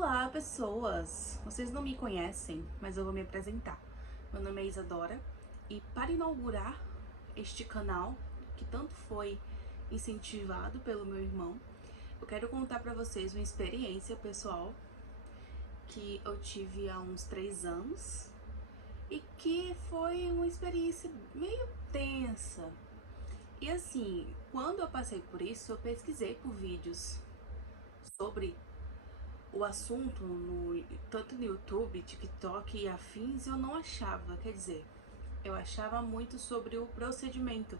Olá, pessoas! Vocês não me conhecem, mas eu vou me apresentar. Meu nome é Isadora e para inaugurar este canal, que tanto foi incentivado pelo meu irmão, eu quero contar para vocês uma experiência pessoal que eu tive há uns 3 anos e que foi uma experiência meio tensa. E assim, quando eu passei por isso, eu pesquisei por vídeos sobre o assunto, tanto no YouTube, TikTok e afins, eu não achava. Quer dizer, eu achava muito sobre o procedimento,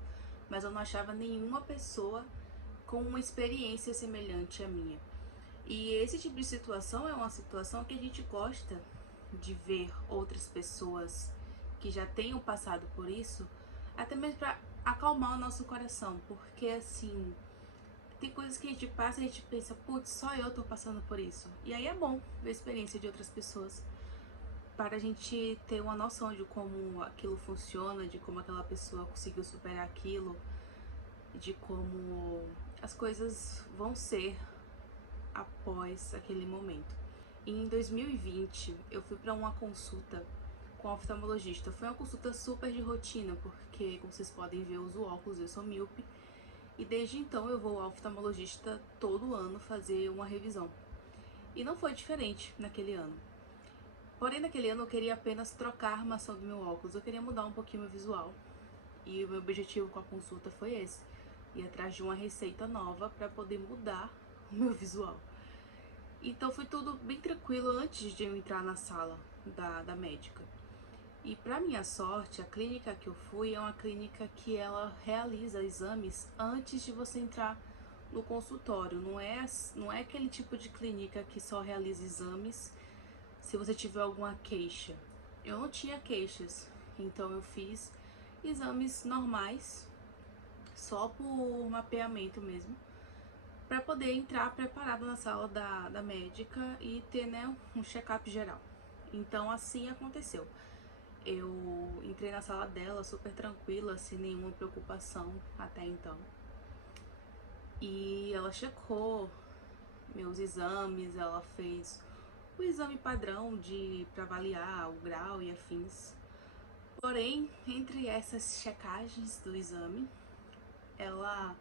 mas eu não achava nenhuma pessoa com uma experiência semelhante à minha. E esse tipo de situação é uma situação que a gente gosta de ver outras pessoas que já tenham passado por isso, até mesmo para acalmar o nosso coração, porque assim, tem coisas que a gente passa e a gente pensa, putz, só eu tô passando por isso. E aí é bom ver a experiência de outras pessoas para a gente ter uma noção de como aquilo funciona, de como aquela pessoa conseguiu superar aquilo, de como as coisas vão ser após aquele momento. E em 2020, eu fui para uma consulta com um oftalmologista. Foi uma consulta super de rotina, porque, como vocês podem ver, eu uso óculos, eu sou míope. E desde então eu vou ao oftalmologista todo ano fazer uma revisão. E não foi diferente naquele ano. Porém, naquele ano eu queria apenas trocar a armação do meu óculos, eu queria mudar um pouquinho meu visual. E o meu objetivo com a consulta foi esse: ir atrás de uma receita nova para poder mudar o meu visual. Então foi tudo bem tranquilo antes de eu entrar na sala da médica. E para minha sorte, a clínica que eu fui é uma clínica que ela realiza exames antes de você entrar no consultório. Não é aquele tipo de clínica que só realiza exames se você tiver alguma queixa. Eu não tinha queixas, então eu fiz exames normais, só por mapeamento mesmo, para poder entrar preparado na sala da médica e ter, né, um check-up geral. Então assim aconteceu. Eu entrei na sala dela super tranquila, sem nenhuma preocupação até então. E ela checou meus exames, ela fez o exame padrão para avaliar o grau e afins. Porém, entre essas checagens do exame, ela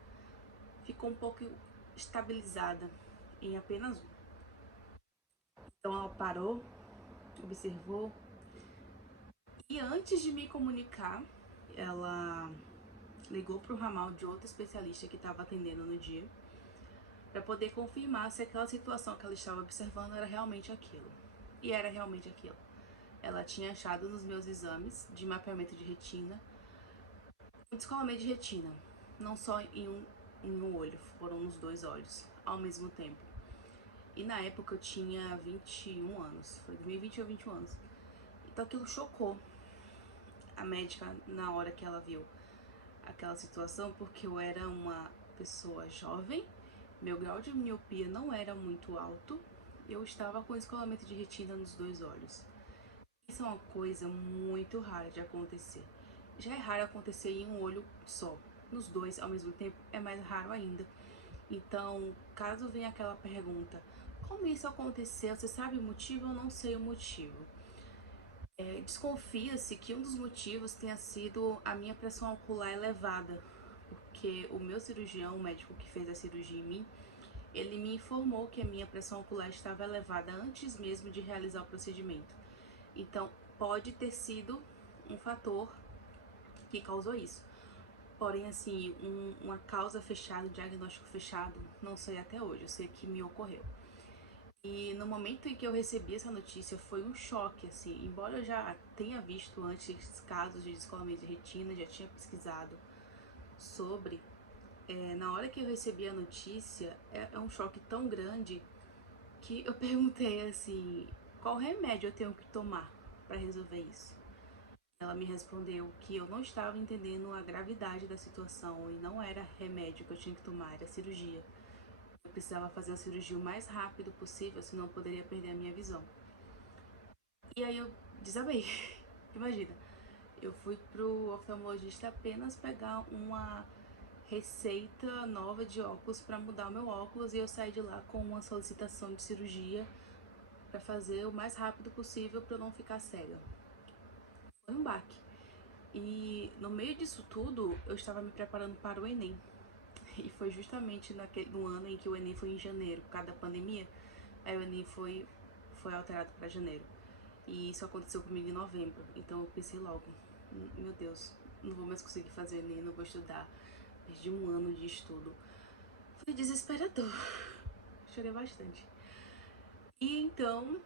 ficou um pouco estabilizada em apenas um. Então ela parou, observou e antes de me comunicar, ela ligou para o ramal de outro especialista que estava atendendo no dia para poder confirmar se aquela situação que ela estava observando era realmente aquilo. E era realmente aquilo. Ela tinha achado nos meus exames de mapeamento de retina um descolamento de retina, não só em um olho, foram nos dois olhos ao mesmo tempo. E na época eu tinha 21 anos, foi 2020 ou 21 anos. Então aquilo chocou a médica na hora que ela viu aquela situação, porque eu era uma pessoa jovem, meu grau de miopia não era muito alto, eu estava com descolamento de retina nos dois olhos. Isso é uma coisa muito rara de acontecer. Já é raro acontecer em um olho só. Nos dois ao mesmo tempo é mais raro ainda. Então, caso venha aquela pergunta, como isso aconteceu? Você sabe o motivo? Eu não sei o motivo. Desconfia-se que um dos motivos tenha sido a minha pressão ocular elevada, porque o meu cirurgião, o médico que fez a cirurgia em mim, ele me informou que a minha pressão ocular estava elevada antes mesmo de realizar o procedimento. Então, pode ter sido um fator que causou isso. Porém, assim, uma causa fechada, um diagnóstico fechado, não sei até hoje, eu sei que me ocorreu. E no momento em que eu recebi essa notícia foi um choque, assim, embora eu já tenha visto antes casos de descolamento de retina, já tinha pesquisado sobre, na hora que eu recebi a notícia, é um choque tão grande que eu perguntei assim, qual remédio eu tenho que tomar para resolver isso? Ela me respondeu que eu não estava entendendo a gravidade da situação e não era remédio que eu tinha que tomar, era cirurgia. Eu precisava fazer a cirurgia o mais rápido possível, senão eu poderia perder a minha visão. E aí eu desabei. Imagina, eu fui pro oftalmologista apenas pegar uma receita nova de óculos para mudar o meu óculos e eu saí de lá com uma solicitação de cirurgia para fazer o mais rápido possível para eu não ficar cega. Foi um baque. E no meio disso tudo, eu estava me preparando para o Enem. E foi justamente no ano em que o Enem foi em janeiro, por causa da pandemia. Aí o Enem foi alterado para janeiro. E isso aconteceu comigo em novembro. Então eu pensei logo, meu Deus, não vou mais conseguir fazer Enem, não vou estudar. Perdi um ano de estudo. Foi desesperador. Chorei bastante. E então,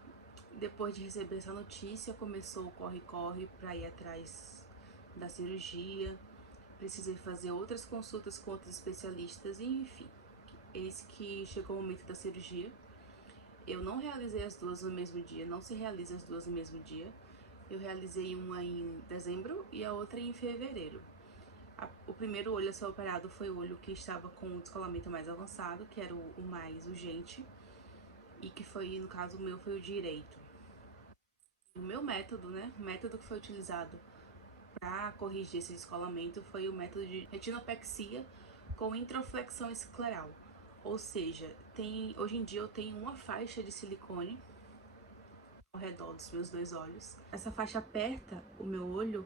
depois de receber essa notícia, começou o corre-corre para ir atrás da cirurgia. Precisei fazer outras consultas com outros especialistas e enfim. Eis que chegou o momento da cirurgia. Eu não realizei as duas no mesmo dia, não se realiza as duas no mesmo dia. Eu realizei uma em dezembro e a outra em fevereiro. O primeiro olho a ser operado foi o olho que estava com o descolamento mais avançado, que era o mais urgente, e que foi, no caso, o meu foi o direito. O meu método, né, o método que foi utilizado para corrigir esse descolamento foi o método de retinopexia com introflexão escleral. Ou seja, hoje em dia eu tenho uma faixa de silicone ao redor dos meus dois olhos. Essa faixa aperta o meu olho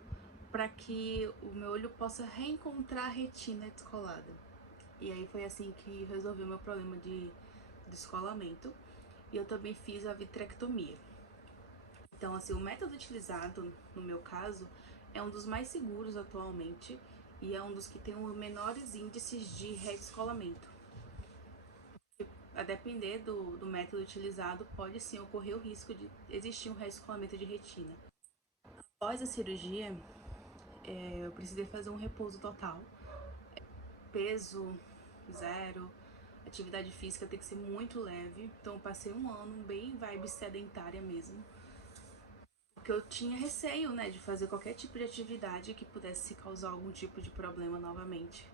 para que o meu olho possa reencontrar a retina descolada. E aí foi assim que resolvi o meu problema de descolamento. E eu também fiz a vitrectomia. Então, assim, o método utilizado, no meu caso, é um dos mais seguros atualmente e é um dos que tem os menores índices de redescolamento. A depender do método utilizado, pode sim ocorrer o risco de existir um redescolamento de retina. Após a cirurgia, eu precisei fazer um repouso total. Peso zero, atividade física tem que ser muito leve. Então, eu passei um ano bem vibe sedentária mesmo. Porque eu tinha receio, né, de fazer qualquer tipo de atividade que pudesse causar algum tipo de problema novamente.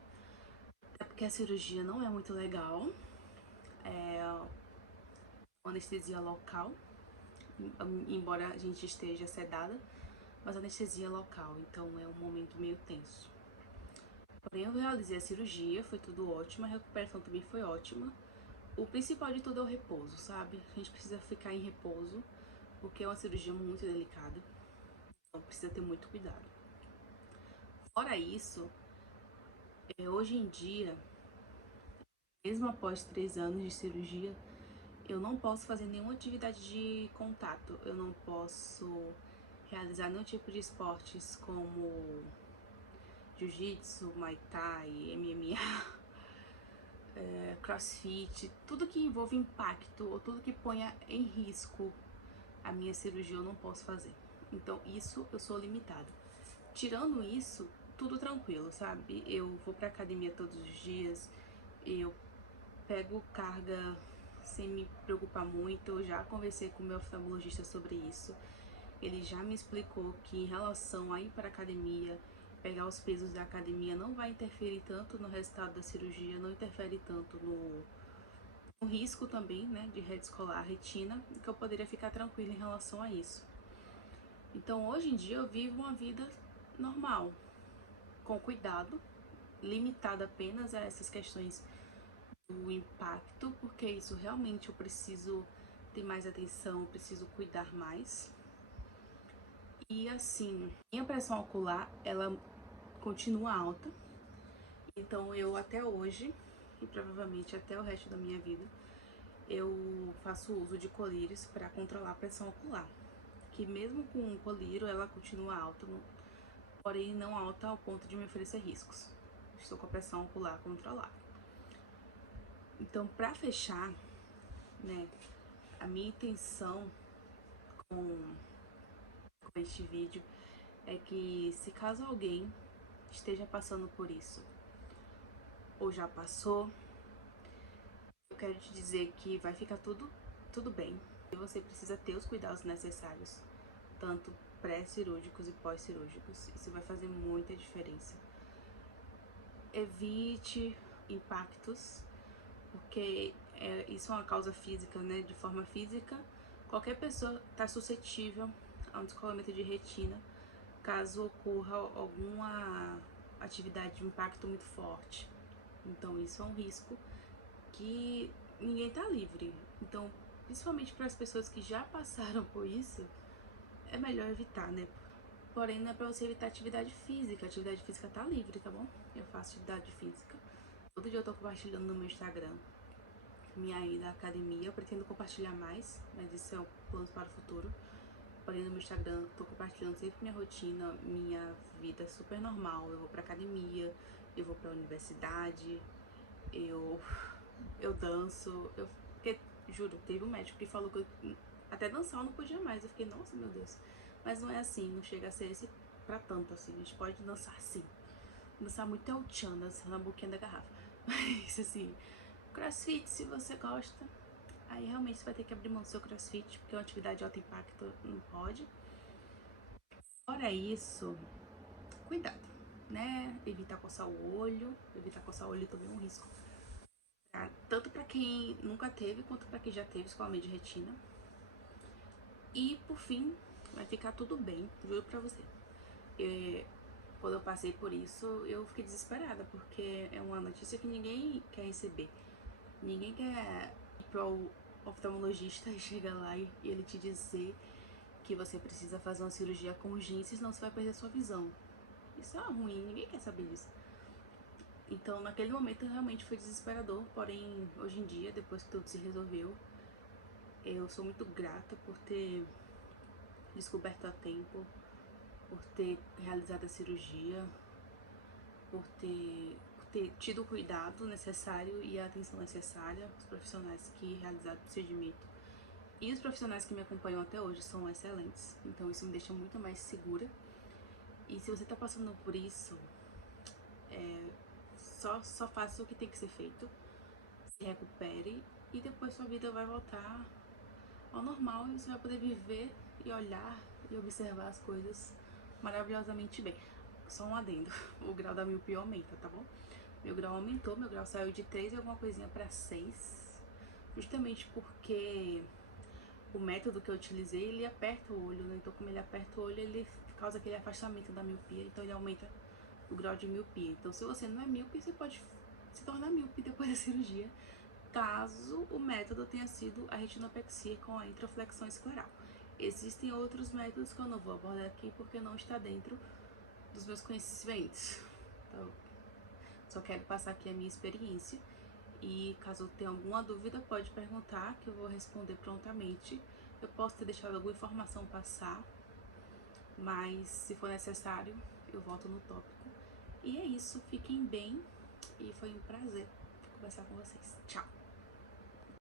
Até porque a cirurgia não é muito legal. É anestesia local, embora a gente esteja sedada, mas anestesia local, então é um momento meio tenso. Porém, eu realizei a cirurgia, foi tudo ótimo, a recuperação também foi ótima. O principal de tudo é o repouso, sabe? A gente precisa ficar em repouso, porque é uma cirurgia muito delicada, então precisa ter muito cuidado. Fora isso, hoje em dia, mesmo após 3 anos de cirurgia, eu não posso fazer nenhuma atividade de contato, eu não posso realizar nenhum tipo de esportes como jiu-jitsu, muay thai, MMA, crossfit, tudo que envolve impacto ou tudo que ponha em risco a minha cirurgia eu não posso fazer. Então isso eu sou limitada. Tirando isso, tudo tranquilo, sabe? Eu vou pra academia todos os dias, eu pego carga sem me preocupar muito. Eu já conversei com o meu oftalmologista sobre isso. Ele já me explicou que em relação a ir para a academia, pegar os pesos da academia não vai interferir tanto no resultado da cirurgia, não interfere tanto no risco também, né, de redescolar a retina, e que eu poderia ficar tranquila em relação a isso. Então, hoje em dia eu vivo uma vida normal, com cuidado, limitada apenas a essas questões do impacto, porque isso realmente eu preciso ter mais atenção, eu preciso cuidar mais. E assim, minha pressão ocular, ela continua alta. Então eu até hoje, e provavelmente até o resto da minha vida, eu faço uso de colírios para controlar a pressão ocular. Que mesmo com um colírio, ela continua alta, porém não alta ao ponto de me oferecer riscos. Estou com a pressão ocular controlada. Então, para fechar, né, a minha intenção com este vídeo é que, se caso alguém esteja passando por isso ou já passou, eu quero te dizer que vai ficar tudo bem. E você precisa ter os cuidados necessários, tanto pré-cirúrgicos e pós-cirúrgicos. Isso vai fazer muita diferença. Evite impactos, porque isso é uma causa física, né? De forma física, qualquer pessoa está suscetível a um descolamento de retina caso ocorra alguma atividade de impacto muito forte. Então isso é um risco que ninguém tá livre. Então principalmente para as pessoas que já passaram por isso, é melhor evitar, né? Porém, não é pra você evitar atividade física. A atividade física tá livre, tá bom? Eu faço atividade física. Todo dia eu tô compartilhando no meu Instagram minha ida à academia. Eu pretendo compartilhar mais, mas isso é o plano para o futuro. Porém, no meu Instagram, tô compartilhando sempre minha rotina, minha vida super normal. Eu vou pra academia, eu vou pra universidade, eu, eu danço. Porque, juro, teve um médico que falou que até dançar eu não podia mais. Eu fiquei, nossa, meu Deus. Mas não é assim, não chega a ser esse pra tanto assim. A gente pode dançar sim. Dançar muito é o tchan, dançar na boquinha da garrafa. Mas assim, crossfit, se você gosta, aí realmente você vai ter que abrir mão do seu crossfit, porque é uma atividade de alto impacto, não pode. Fora isso, cuidado, né? Evitar coçar o olho. Evitar coçar o olho também é um risco. Tanto pra quem nunca teve, quanto pra quem já teve escolamento de retina. E por fim, vai ficar tudo bem, juro pra você. Quando eu passei por isso, eu fiquei desesperada, porque é uma notícia que ninguém quer receber. Ninguém quer ir pro oftalmologista e chegar lá e ele te dizer que você precisa fazer uma cirurgia com urgência, senão você vai perder sua visão. Isso é ruim, ninguém quer saber disso. Então, naquele momento, realmente foi desesperador, porém, hoje em dia, depois que tudo se resolveu, eu sou muito grata por ter descoberto a tempo, por ter realizado a cirurgia, por ter tido o cuidado necessário e a atenção necessária, os profissionais que realizaram o procedimento. E os profissionais que me acompanham até hoje são excelentes, então isso me deixa muito mais segura. E se você tá passando por isso, só faça o que tem que ser feito, se recupere e depois sua vida vai voltar ao normal e você vai poder viver e olhar e observar as coisas maravilhosamente bem. Só um adendo, o grau da miopia aumenta, tá bom? Meu grau aumentou, meu grau saiu de 3 e alguma coisinha pra 6, justamente porque o método que eu utilizei, ele aperta o olho, né? Então como ele aperta o olho, ele causa aquele afastamento da miopia, então ele aumenta o grau de miopia. Então se você não é míope, você pode se tornar míope depois da cirurgia, caso o método tenha sido a retinopexia com a introflexão escleral. Existem outros métodos que eu não vou abordar aqui porque não está dentro dos meus conhecimentos. Então, só quero passar aqui a minha experiência e caso tenha alguma dúvida pode perguntar que eu vou responder prontamente. Eu posso ter deixado alguma informação passar, mas se for necessário eu volto no tópico. E é isso, fiquem bem e foi um prazer conversar com vocês. Tchau!